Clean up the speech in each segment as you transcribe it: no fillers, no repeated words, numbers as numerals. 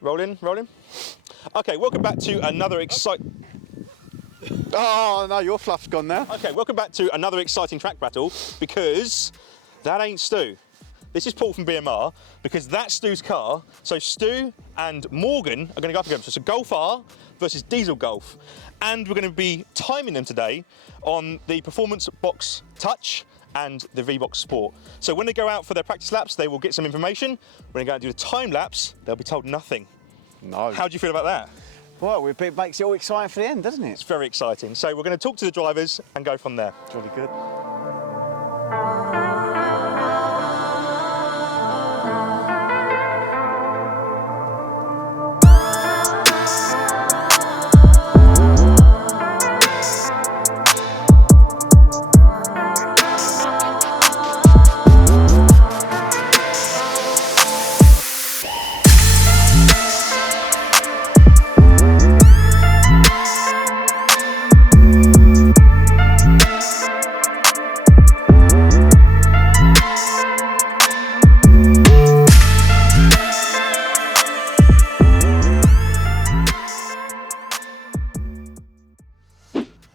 Rolling. Okay, welcome back to another exciting... Oh, no, your fluff's gone now. Okay, welcome back to another exciting track battle, because that ain't Stu. This is Paul from BMR, because that's Stu's car. So Stu and Morgan are going to go up against us. So Golf R versus Diesel Golf. And we're going to be timing them today on the Performance Box Touch and the V-Box Sport. So when they go out for their practice laps, they will get some information. When they go out and do the time lapse, they'll be told nothing. No. How do you feel about that? Well, it makes it all exciting for the end, doesn't it? It's very exciting. So we're going to talk to the drivers and go from there. Jolly good.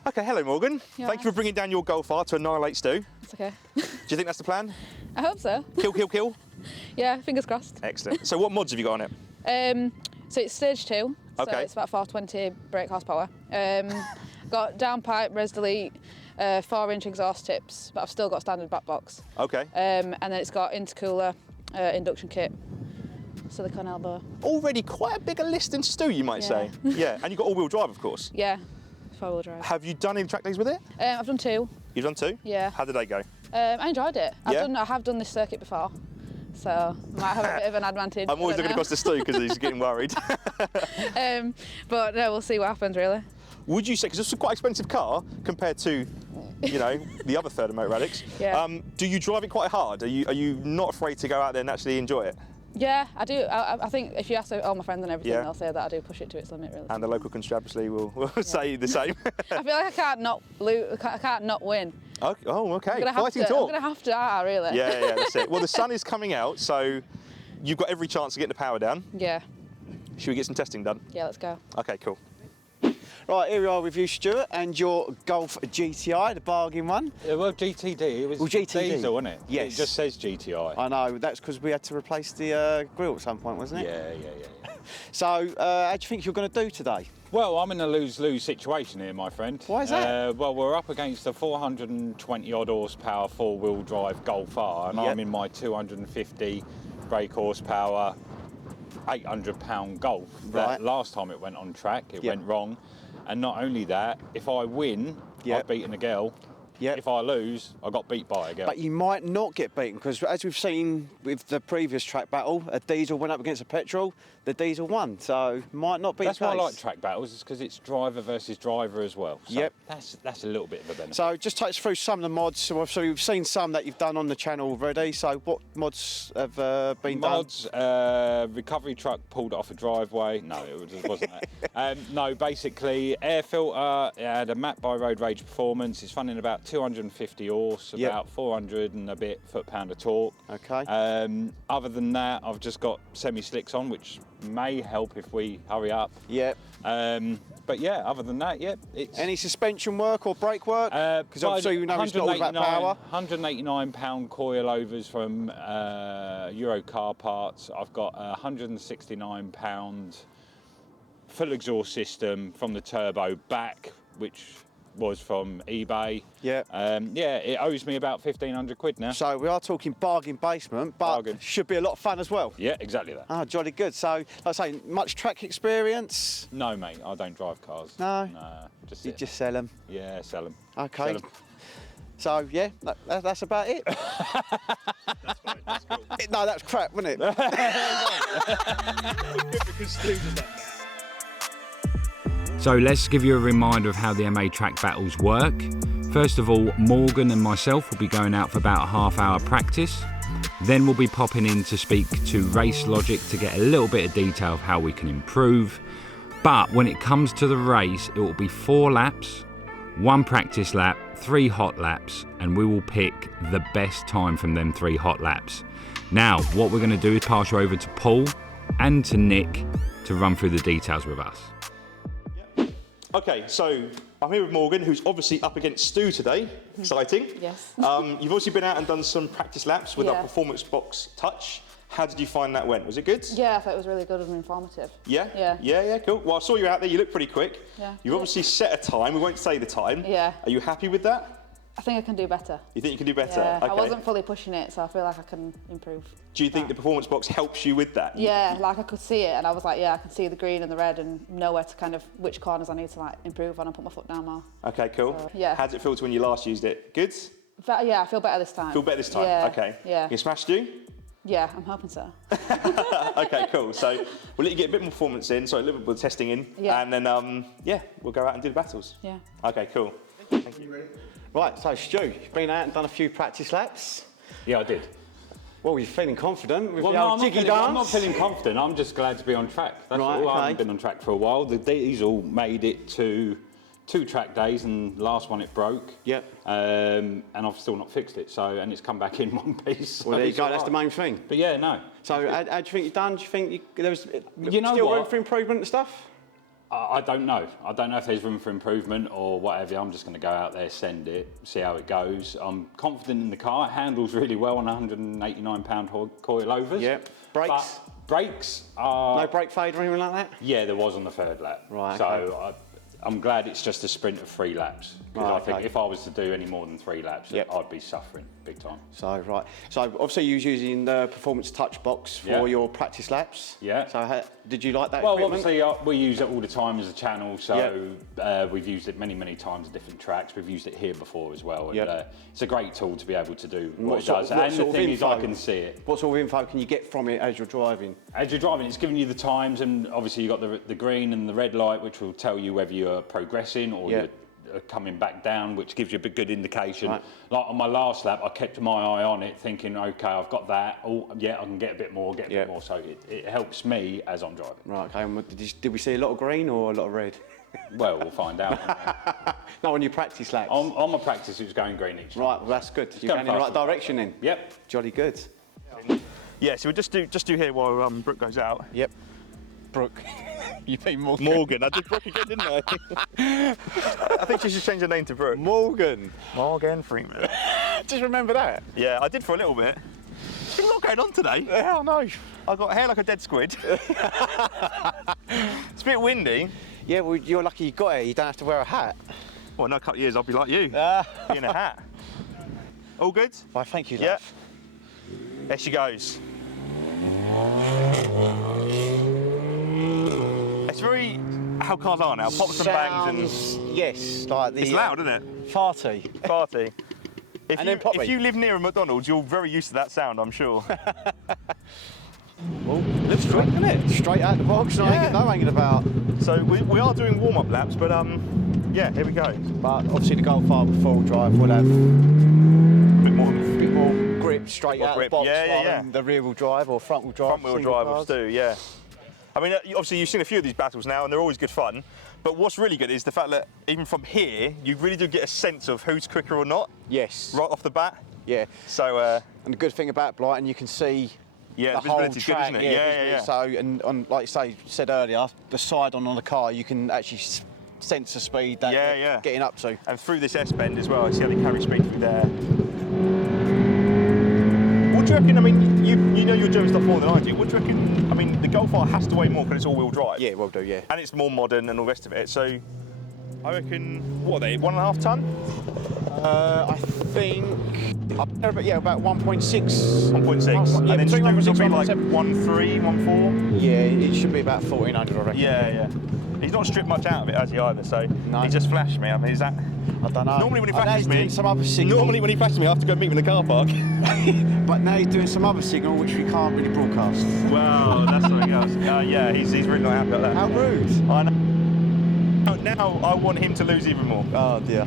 Okay, hello Morgan. Thank you for bringing down your Golf R to annihilate Stu. It's okay. Do you think that's the plan? I hope so. Kill? Yeah, fingers crossed. Excellent. So what mods have you got on it? So it's stage 2, so Okay. it's about 420 brake horsepower. Got downpipe, res delete, 4-inch exhaust tips, but I've still got standard back box. Okay. And then it's got intercooler, induction kit, silicone elbow. Already quite a bigger list than Stu, you might say. Yeah, and you've got all-wheel drive, of course. Yeah, 4-wheel drive. Have you done any track days with it? I've done 2. You've done 2? Yeah. How did they go? I enjoyed it. Yeah? I have done this circuit before, so might have a bit of an advantage. I'm always I don't looking across to Stu because he's getting worried. know. But no, we'll see what happens really. Would you say, because it's a quite expensive car compared to, you know, the other third of motor addicts. Yeah. Do you drive it quite hard? Are you not afraid to go out there and actually enjoy it? Yeah, I do. I think if you ask all my friends and everything, Yeah. they'll say that I do push it to its limit, really. And the local constabulary will say the same. I feel like I can't not lose. I can't not win. Okay. Oh, okay. I'm gonna have Fighting to. talk. I'm gonna have to, really. Yeah, that's it. Well, the sun is coming out, so you've got every chance to get the power down. Yeah. Should we get some testing done? Yeah, let's go. Okay, cool. Right, here we are with you, Stuart, and your Golf GTI, the bargain one. Yeah, well, GTD, it was GTD. diesel, wasn't it? Yes. It just says GTI. I know, that's because we had to replace the grille at some point, wasn't it? Yeah. So, how do you think you're going to do today? Well, I'm in a lose-lose situation here, my friend. Why is that? Well, we're up against a 420-odd horsepower four-wheel drive Golf R, and Yep. I'm in my 250 brake horsepower, 800-pound Golf. Right. That last time it went on track, it Yep. went wrong. And not only that, if I win, Yep. I've beaten a girl. Yep. If I lose, I got beat by a girl. But you might not get beaten, because as we've seen with the previous track battle, a diesel went up against a petrol, the diesel won, so might not be That's the why I case. like track battles, is because it's driver versus driver as well. So Yep. That's a little bit of a benefit. So just take us through some of the mods. So we've seen some that you've done on the channel already. So what mods have been Mods, recovery truck pulled off a driveway. No, it just wasn't that. No, basically, air filter, it had a map by Road Rage Performance. It's running about 250 horse, Yep. about 400 and a bit foot-pound of torque. done? Okay. Other than that, I've just got semi-slicks on, which may help if we hurry up. Yeah. But yeah, other than that, yeah, it's... Any suspension work or brake work? Because Well, obviously we know it's not all about power. 189-pound coilovers from Euro Car Parts. I've got a 169-pound full exhaust system from the turbo back, which was from eBay. Yeah. Yeah, it owes me about 1,500 quid now. So we are talking bargain basement, but Bargain. should be a lot of fun as well. Yeah, exactly that. Ah, jolly good. So, like I say, much track experience? No, mate, I don't drive cars. No? No, just You sit. just sell them. Yeah, sell them. Okay. Sell 'em. So, yeah, that's about it. That's fine, that's cool. No, that's crap, wasn't it? Because Stu does that now. So let's give you a reminder of how the MA track battles work. First of all, Morgan and myself will be going out for about a half-hour practice. Then we'll be popping in to speak to RACELOGIC to get a little bit of detail of how we can improve. But when it comes to the race, it will be 4 laps, 1 practice lap, 3 hot laps, and we will pick the best time from them 3 hot laps. Now, what we're going to do is pass you over to Paul and to Nick to run through the details with us. Okay, so I'm here with Morgan, who's obviously up against Stu today. Exciting. Yes. You've also been out and done some practice laps with our Performance Box Touch. How did you find that went? Was it good? Yeah, I thought it was really good and informative. Yeah? Yeah. Yeah, cool. Well, I saw you out there. You look pretty quick. Yeah. You've obviously set a time. We won't say the time. Yeah. Are you happy with that? I think I can do better. You think you can do better? Yeah, Okay. I wasn't fully pushing it, so I feel like I can improve. Do you think the Performance Box helps you with that? Yeah, like I could see it, and I was like, yeah, I can see the green and the red, and know where to kind of which corners I need to like improve on and put my foot down more. Okay, cool. So, yeah. How did it feel to when you last used it? Good? But yeah, I feel better this time. Feel better this time? Yeah. Okay. Yeah. You smashed you? Yeah, I'm hoping so. Okay, cool. So we'll let you get a bit more performance in, so a little bit of testing in, and then yeah, we'll go out and do the battles. Yeah. Okay, cool. Thank you. Right, so Stu, you've been out and done a few practice laps. Yeah, I did. Well, you're feeling confident with Well, the no, old jiggy dance? I'm not feeling confident. I'm just glad to be on track. That's Right, all. I okay. haven't been on track for a while. The diesel made it to 2 track days, and last one it broke. Yep. And I've still not fixed it. So, and it's come back in one piece. So Well, there you it's go, all that's right. the main thing. But yeah, no. So, how do you think you've done? Do you think there was You know still what? room for improvement and stuff? I don't know. I don't know if there's room for improvement or whatever. I'm just going to go out there, send it, see how it goes. I'm confident in the car. It handles really well on 189-pound coilovers. Yep. Brakes? But brakes are... No brake fade or anything like that? Yeah, there was on the 3rd lap. Right, So okay. I'm glad it's just a sprint of 3 laps. Because Right, I think okay. if I was to do any more than 3 laps, Yep. I'd be suffering big time. So, right. So, obviously you was using the Performance Touch box for Yeah. your practice laps. Yeah. So, did you like that Well, equipment? obviously, we use it all the time as a channel, so we've used it many, many times at different tracks. We've used it here before as well, and Yep. it's a great tool to be able to do And what it sort does. of- what And the sort of thing is, I info? can see it. What sort of info can you get from it as you're driving? As you're driving, it's giving you the times, and obviously you've got the green and the red light, which will tell you whether you're progressing or Yeah. you're coming back down, which gives you a good indication. Right. Like on my last lap, I kept my eye on it, thinking, okay, I've got that. Oh, yeah, I can get a bit more, get a Yeah. bit more. So it helps me as I'm driving. Right, okay. And did we see a lot of green or a lot of red? Well, we'll find out. No, on your practice laps. on my practice, it was going green each time. Right, well, that's good. You're Going going in the right faster. direction then. Yep. Jolly good. Yeah, so we'll just do here while Brooke goes out. Yep. Brooke. You mean Morgan? Morgan, I did Brooke again, didn't I? I think she should change her name to Brooke. Morgan. Morgan Freeman. Just remember that. Yeah, I did for a little bit. There's been a lot going on today. Yeah, I know. I've got hair like a dead squid. It's a bit windy. Yeah, well, you're lucky you got it. You don't have to wear a hat. Well, in a couple of years, I'll be like you, be in a hat. All good? Why, thank you, Yeah. love. There she goes. It's very how cars are now. Pops and bangs Sounds, yes, like the... and it's loud, isn't it? Farty. Party. Poppy. If you live near a McDonald's, you're very used to that sound, I'm sure. Well, looks straight, doesn't it? Straight out the box, no hanging about. So we are doing warm-up laps, but yeah, here we go. But obviously the Golf R full drive will have A bit more a bit more grip straight More out grip. the box Yeah, yeah, rather yeah. than the rear-wheel drive or front-wheel drive. front-wheel single drive cars. do, yeah. I mean, obviously you've seen a few of these battles now, and they're always good fun. But what's really good is the fact that even from here, you really do get a sense of who's quicker or not, Yes. right off the bat. Yeah. So And the good thing about Blighton, you can see yeah, the the whole visibility's good, track. isn't it? Yeah, visibility. yeah. So, and on, like say said earlier, the side on the car, you can actually sense the speed that Yeah, they're yeah. getting up to. And through this S-bend as well, see how they carry speed through there. What do you reckon? I mean, you know your German stuff more than I do. What do you reckon? I mean, the Golf R has to weigh more because it's all-wheel drive. Yeah, will do. Yeah. And it's more modern and all the rest of it. So I reckon, what are they? 1.5 ton? I think about 1.6. 1.6. Yeah, And then between Stu's will 1.6 be and like 1.7. 1.3, 1.4. Yeah, it should be about 1,400, I reckon. Yeah, yeah. He's not stripped much out of it, has he, either? So No. he just flashed me. I mean, is that? I don't know. Normally when he I know flashes he's me, doing some other signal. Normally when he flashes me, I have to go meet him in the car park. But now he's doing some other signal which we can't really broadcast. Well, that's something else. Yeah, he's really not happy about that. How rude. I know. Now I want him to lose even more. Oh dear.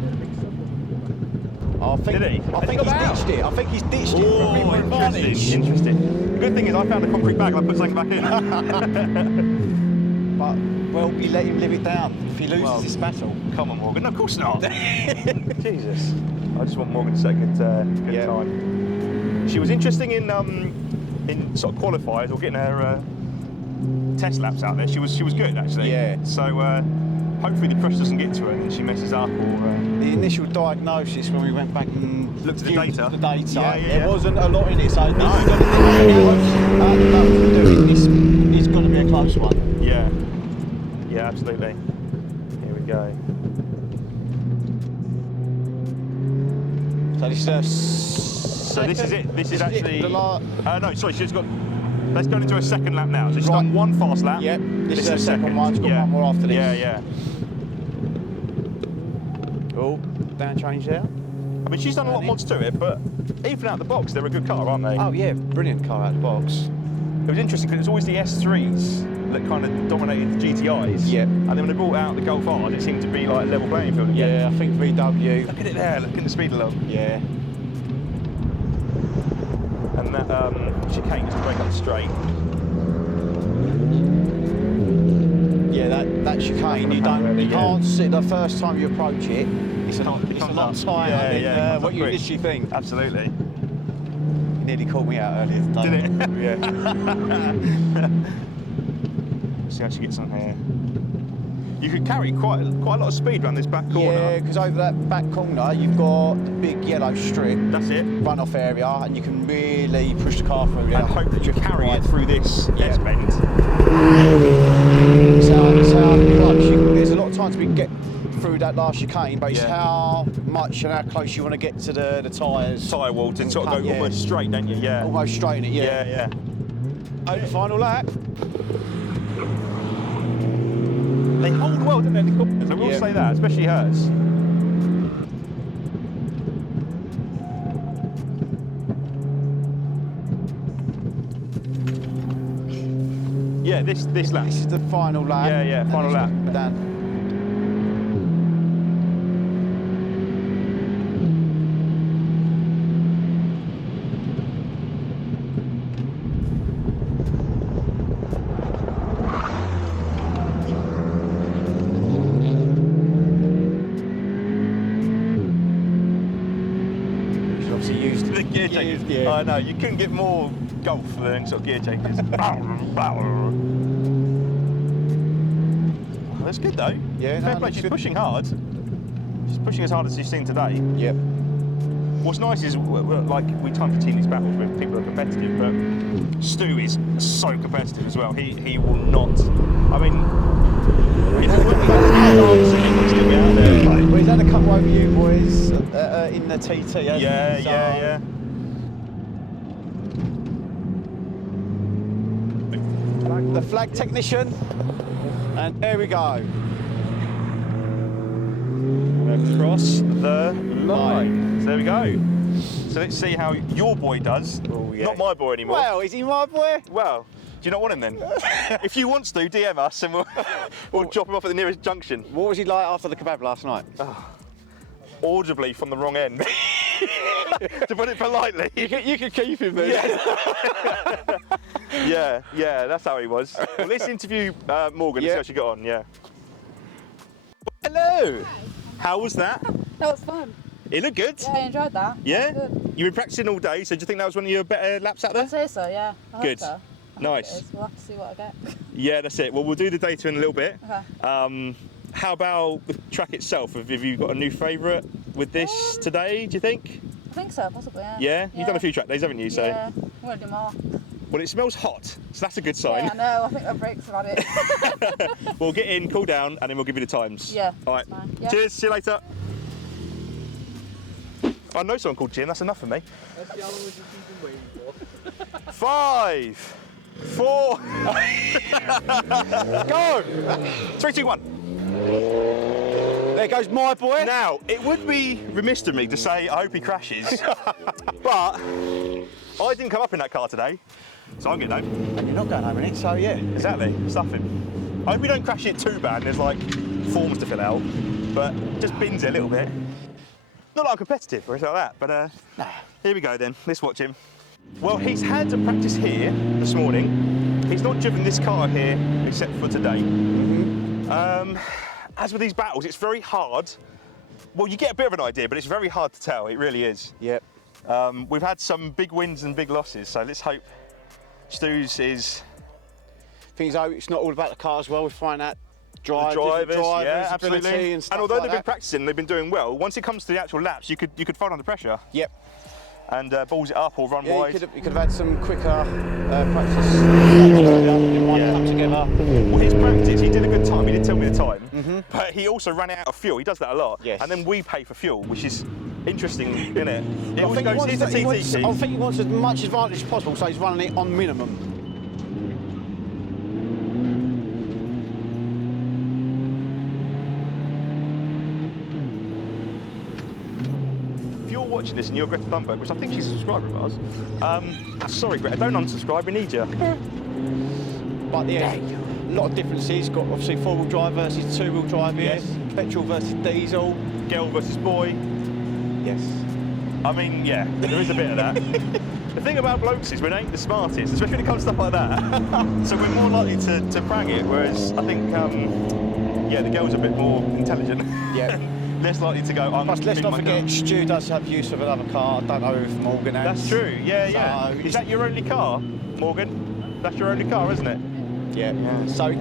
I think, Did he? I Has think he he's got out? ditched it. I think he's ditched it for a bit more advantage. interesting. Interesting. The good thing is I found a concrete bag and I put something back in. But, well, we let him live it down if he loses Well, this battle. Come on, Morgan. No, of course not. Jesus. I just want Morgan to set a good Yeah. time. She was interesting in sort of qualifiers or getting her test laps out there, she was good actually. Yeah. So hopefully the pressure doesn't get to her and she messes up or. The initial diagnosis when we went back and Looked at the viewed data. the data, Yeah. there wasn't a lot in it. So No. it's going to be a close one. Yeah. Yeah, absolutely. Here we go. So this is So this is it. This is actually. the no, sorry. She's got. Let's go into a second lap now. So she's Right. done one fast lap. Yep. This is a the second one. She's got one more after this. Yeah. Oh, down change there. I mean, she's done a lot of mods to it, but even out the box, they're a good car, aren't they? Oh yeah, brilliant car out the box. It was interesting because it's always the S3s that kind of dominated the GTIs. Yep. And then when they brought out the Golf R, it seemed to be like a level playing field again. Yeah, I think VW. Look at it there. Look at the speed along. Yeah. And that chicane is to break up straight. Yeah, that chicane, you can't see the first time you approach it. It's a lot tighter than what you initially think. Absolutely. You nearly caught me out earlier today. Did it? Yeah. See how she gets on here. You could carry quite a lot of speed around this back corner. Yeah, because over that back corner you've got the big yellow strip. That's it. Runoff area, and you can really push the car through there. And hope that you carry it through this S bend. It's how close there's a lot of times we can get through that last chicane, but it's how much and how close you want to get to the tyres. Tyre wall to sort of go almost straight, don't you? Yeah. Almost straight in it, Yeah. Over final lap. They hold well, don't they, the corners? I will say that, especially hers. Yeah, this lap. This is the final lap. Yeah, final lap. Done. The gear changes. Yeah. I know, you couldn't get more golf than sort of gear changes. That's good though. Yeah, Fair no, play, that's she's good. pushing hard. She's pushing as hard as she's seen today. Yep. What's nice is, like, we try and team these battles with people who are competitive, but Stu is so competitive as well. He will not. I mean, you know, when we go to he's going to be out there. Like, Well, he's had a couple over you boys in the TT, hasn't he? yeah. The flag technician, and there we go. Across the line. So there we go. So let's see how your boy does. Oh, yeah. Not my boy anymore. Well, is he my boy? Well, do you not want him then? If you want to, DM us and we'll drop him off at the nearest junction. What was he like after the kebab last night? Audibly from the wrong end. To put it politely. You could keep him there. Yeah, that's how he was. Well, let's interview Morgan and see how she got on, yeah. Hello! How was that? That was fun. It looked good. Yeah, I enjoyed that. Yeah? That was good. You've been practicing all day, so do you think that was one of your better laps out there? I'd say so, yeah. I hope Good. so. I hope Nice. it is. We'll have to see what I get. Yeah, that's it. Well, we'll do the data in a little bit. Okay. How about the track itself? Have you got a new favourite with this today, do you think? I think so, possibly, yeah. Yeah? You've done a few track days, haven't you? So. Yeah, I'm going to do more. Well, it smells hot, so that's a good sign. Yeah, I know. I think the brakes are on it. We'll get in, cool down, and then we'll give you the times. Yeah, All right. that's fine. Yeah. Cheers, see you later. I know someone called Jim, that's enough for me. That's the other one you've been waiting for. 5, 4, go! 3, 2, 1. There goes my boy. Now, it would be remiss of me to say I hope he crashes, but I didn't come up in that car today, so I'm getting home. And you're not going home in it, so yeah. Exactly, stuff him. I hope we don't crash it too bad, there's like forms to fill out, but just bins it a little bit. Not that I'm competitive or anything like that, but here we go then, let's watch him. Well, he's had a practice here this morning. He's not driven this car here except for today. As with these battles, it's very hard. Well, you get a bit of an idea, but it's very hard to tell, it really is. Yep. We've had some big wins and big losses, so let's hope Stu's is things out. It's not all about the car as well. We find out Drivers, yeah, absolutely. And although like they've been practicing, they've been doing well. Once it comes to the actual laps, you could fold under pressure. Yep. And balls it up or run wide. You could have had some quicker practice. Come together. Well, his practice, he did a good time. He did tell me the time, but he also ran out of fuel. He does that a lot. Yes. And then we pay for fuel, which is interesting, isn't it? It I always think, goes, here's the TTC. I think he wants as much advantage as possible, so he's running it on minimum. If you're watching this and you're Greta Thunberg, which I think she's a subscriber of ours, sorry Greta, don't unsubscribe, we need you. But yeah, a lot of differences. Got obviously 4-wheel drive versus 2-wheel drive here. Yes. Petrol versus diesel. Girl versus boy. Yes. I mean, yeah, there is a bit of that. The thing about blokes is we ain't the smartest, especially when it comes to stuff like that. So we're more likely to prang it, whereas I think, yeah, the girl's a bit more intelligent. Yeah. Less likely to go, Plus, let's not forget, Stu does have use of another car. I don't know if Morgan has. That's true, yeah, yeah. So is that your only car, Morgan? That's your only car, isn't it? Yeah. So he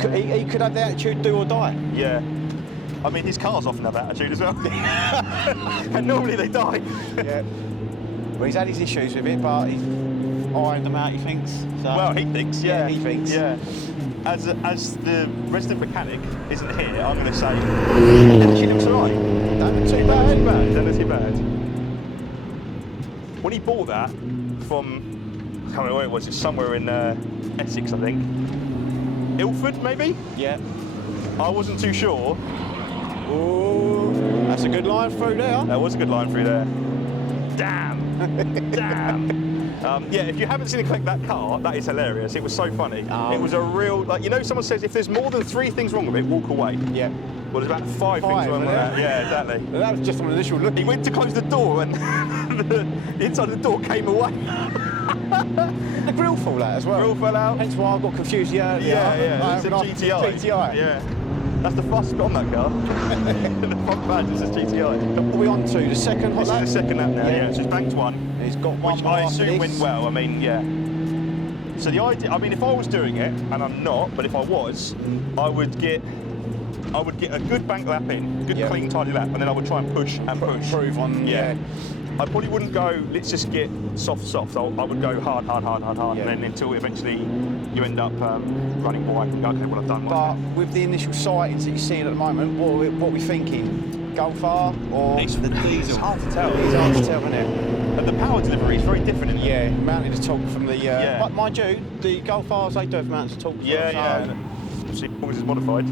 could have the attitude do or die. Yeah. I mean, his cars often have attitude as well. And normally they die. Yeah. Well, he's had his issues with it, but he's ironed them out, he thinks. So. Well, he thinks, yeah. He thinks. Yeah. As the resident mechanic isn't here, I'm going to say, she looks alright. Don't look too bad. Don't look too bad. When he bought that from, I can't remember where it was, it's somewhere in Essex, I think. Ilford, maybe? Yeah. I wasn't too sure. Ooh, that's a good line through there. That was a good line through there. Damn. Damn. Yeah, if you haven't seen him collect that car, that is hilarious. It was so funny. It was a real, like, you know, someone says if there's more than 3 things wrong with it, walk away. Yeah. Well, there's about 5 things wrong with that. Yeah, exactly. Well, that was just an initial look. He went to close the door and the inside of the door came away. The grill fell out as well. Grill fell out. Hence why I got confused earlier. Yeah. It's a GTI. GTI. Yeah. That's the fuss on that car. The front badge is a GTI. What are we on to? The second hot lap? This is the second lap now, yeah. So it's banked 1. He's got one which more I after assume this. went well, I mean, yeah. So the idea, I mean, if I was doing it, and I'm not, but if I was, I would get a good bank lap in, good clean, tidy lap, and then I would try and push and push. Improve on, yeah. I probably wouldn't go, let's just get soft. I would go hard, and then until eventually you end up running wide and go, okay, well, I've done But with the initial sightings that you're seeing at the moment, what are we thinking? Golf R or It's the diesel. It's hard to tell. It's hard to tell, isn't it? And the power delivery is very different, isn't it? Yeah, mounted to torque from the. Yeah. But mind you, the Golf Rs they do have mounted to torque. Yeah, so yeah. Obviously, always is modified.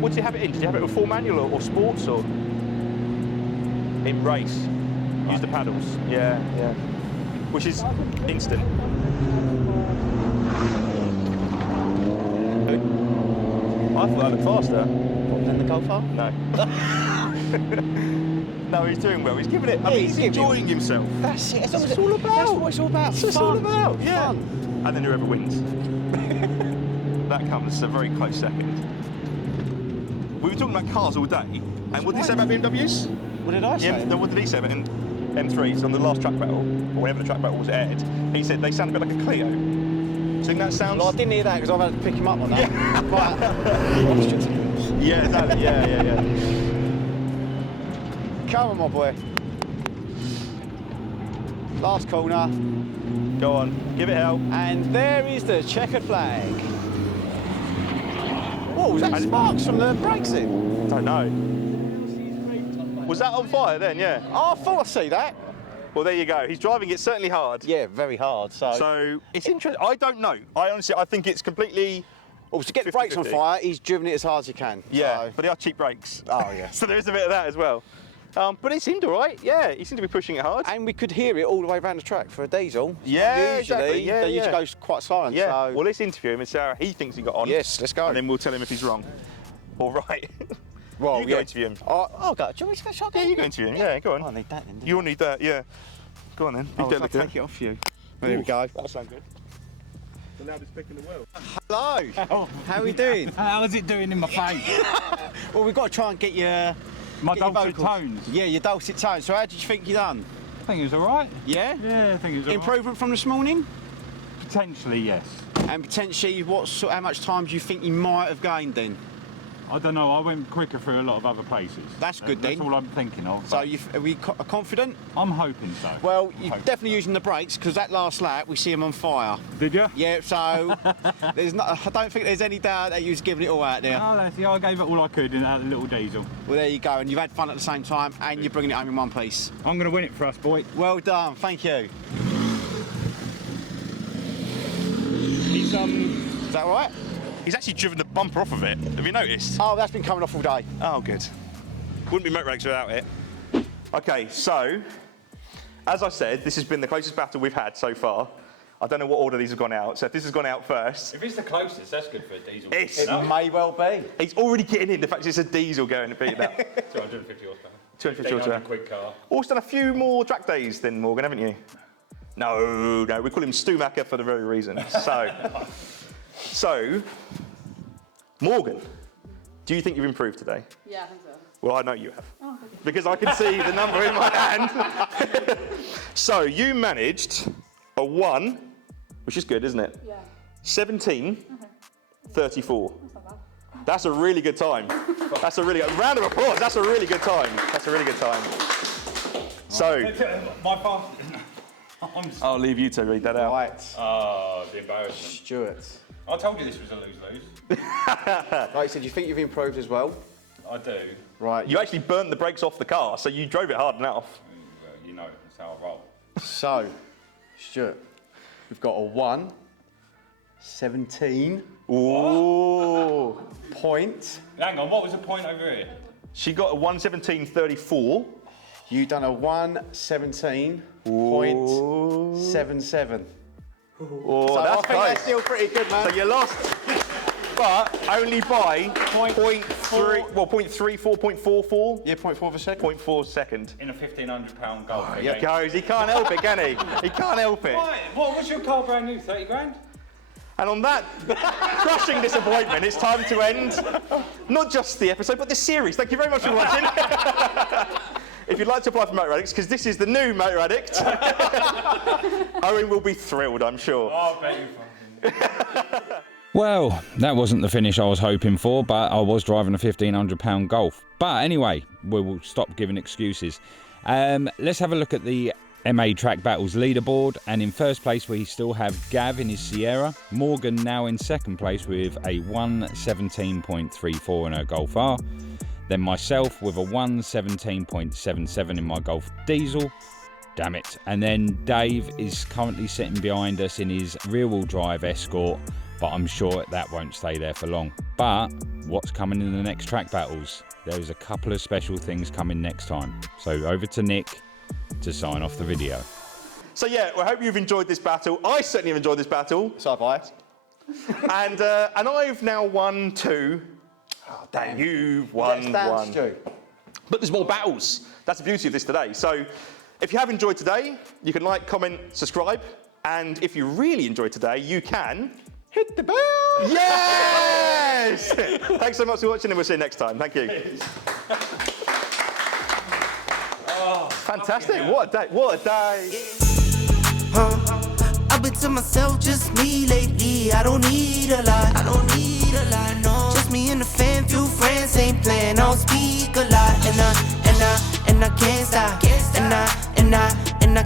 What did you have it in? Did you have it with full manual or sports or? In race. Use the paddles. Yeah. Which is instant. I thought that looked faster. What, than the Golf R? No. No, he's doing well. He's giving it. I mean, he's enjoying himself. That's it. That's what it's all about. That's what it's all about. That's what it's all about. Yeah. Fun. And then whoever wins. That comes a very close second. We were talking about cars all day, and what did he say about BMWs? What did I say? What did he say about M3s on the last track battle, or whenever the track battle was aired? He said they sound a bit like a Clio. Do you think that sounds? Well, I didn't hear that because I've had to pick him up on that. Yeah, exactly. Yeah. Come on, my boy. Last corner. Go on, give it hell. And there is the checkered flag. What was that? Sparks from the brakes in? Don't know. Was that on fire then? Yeah. Oh, I thought I see that. Well, there you go. He's driving it certainly hard. Yeah, very hard. So it's interesting. I don't know. I think it's completely. Well, to get the brakes on fire, he's driven it as hard as he can. Yeah, so. but they are cheap brakes. Oh yeah. So there is a bit of that as well. But it seemed all right. Yeah, he seemed to be pushing it hard. And we could hear it all the way around the track for a diesel. Yeah, usually, exactly. Yeah, they usually go quite silent. Yeah. So. Well, let's interview him and see how he thinks he got on. Yes, let's go. And then we'll tell him if he's wrong. All right. Well, you go interview him. I'll go. Do you want me to go shotgun? Yeah, you go interview him. Yeah, go on. I need that then. You'll need that, yeah. Go on then. I'll take it off you. There we go. That'll sound good. The loudest pick in the world. Hello. How are we doing? How's it doing in my face? Well, we've got to try and get your Dulcet vocals. tones. Yeah, your dulcet tones. So how did you think you done? I think it was alright. Yeah? Yeah, I think it was alright. Improvement from this morning? Potentially, yes. And potentially, how much time do you think you might have gained then? I don't know, I went quicker through a lot of other places. That's good then. That's all I'm thinking of. So are we confident? I'm hoping so. Well, you're definitely using the brakes because that last lap we see him on fire. Did you? Yeah, so I don't think there's any doubt that you was giving it all out there. Oh, yeah, I gave it all I could in that little diesel. Well, there you go, and you've had fun at the same time, and you're bringing it home in one piece. I'm going to win it for us, boy. Well done, thank you. He's Is that all right? He's actually driven the bumper off of it. Have you noticed? Oh, that's been coming off all day. Oh, good. Wouldn't be motor racks without it. Okay, so, as I said, this has been the closest battle we've had so far. I don't know what order these have gone out, so if this has gone out first... If it's the closest, that's good for a diesel. It may well be. He's already getting in. The fact it's a diesel going to beat it up. 250 horsepower. 250 horsepower. Quick car. Also done a few more track days than Morgan, haven't you? No, we call him Stumacher for the very reason. So, Morgan, do you think you've improved today? Yeah, I think so. Well, I know you have. Oh, okay. Because I can see the number in my hand. So, you managed a 1, which is good, isn't it? Yeah. 17, 34. That's a really good time. That's a really good round of applause. That's a really good time. That's a really good time. So, My fault. I'll leave you to read that out. Right. Oh, the embarrassment. Stuart. I told you this was a lose-lose. Right, so do you think you've improved as well? I do. Right. You actually burnt the brakes off the car, so you drove it hard enough. Well, you know, that's how I roll. So, Stuart, we've got a 1, 17. Ooh. Point. Hang on, what was the point over here? She got a 1:17.34. You done a 1:17.77. Oh, So that's I think close. that's still pretty good, man. So you lost, but only by 0.3, well, 0.34, 0.44? Yeah, 0.4 of a second. 0.4 second. In a £1,500 Golf. He goes, he can't help it, can he? He can't help it. What was your car brand new? 30 grand? And on that crushing disappointment, it's time to end not just the episode, but the series. Thank you very much for watching. If you'd like to apply for Motor Addicts, because this is the new Motor Addict, Owen will be thrilled, I'm sure. Oh, I bet you fucking. Well, that wasn't the finish I was hoping for, but I was driving a £1,500 Golf. But anyway, we will stop giving excuses. Let's have a look at the MA Track Battles leaderboard, and in first place we still have Gav in his Sierra, Morgan now in second place with a 1:17.34 in her Golf R, then myself with a 1:17.77 in my Golf Diesel, damn it, and then Dave is currently sitting behind us in his rear-wheel drive Escort, but I'm sure that won't stay there for long. But what's coming in the next track battles? There's a couple of special things coming next time, so over to Nick to sign off the video. So yeah, I hope you've enjoyed this battle. I certainly have enjoyed this battle. So have I. And I've now won 2. Oh, damn, you've won 1. But there's more battles. That's the beauty of this today. So if you have enjoyed today, you can like, comment, subscribe. And if you really enjoyed today, you can hit the bell. Yes! Thanks so much for watching, and we'll see you next time. Thank you. Fantastic. What a day. What a day. I've been to myself, just me lately. I don't need a lot. No. Just me and the fam, few friends ain't playing. I don't speak a lot, and I can't stop. And I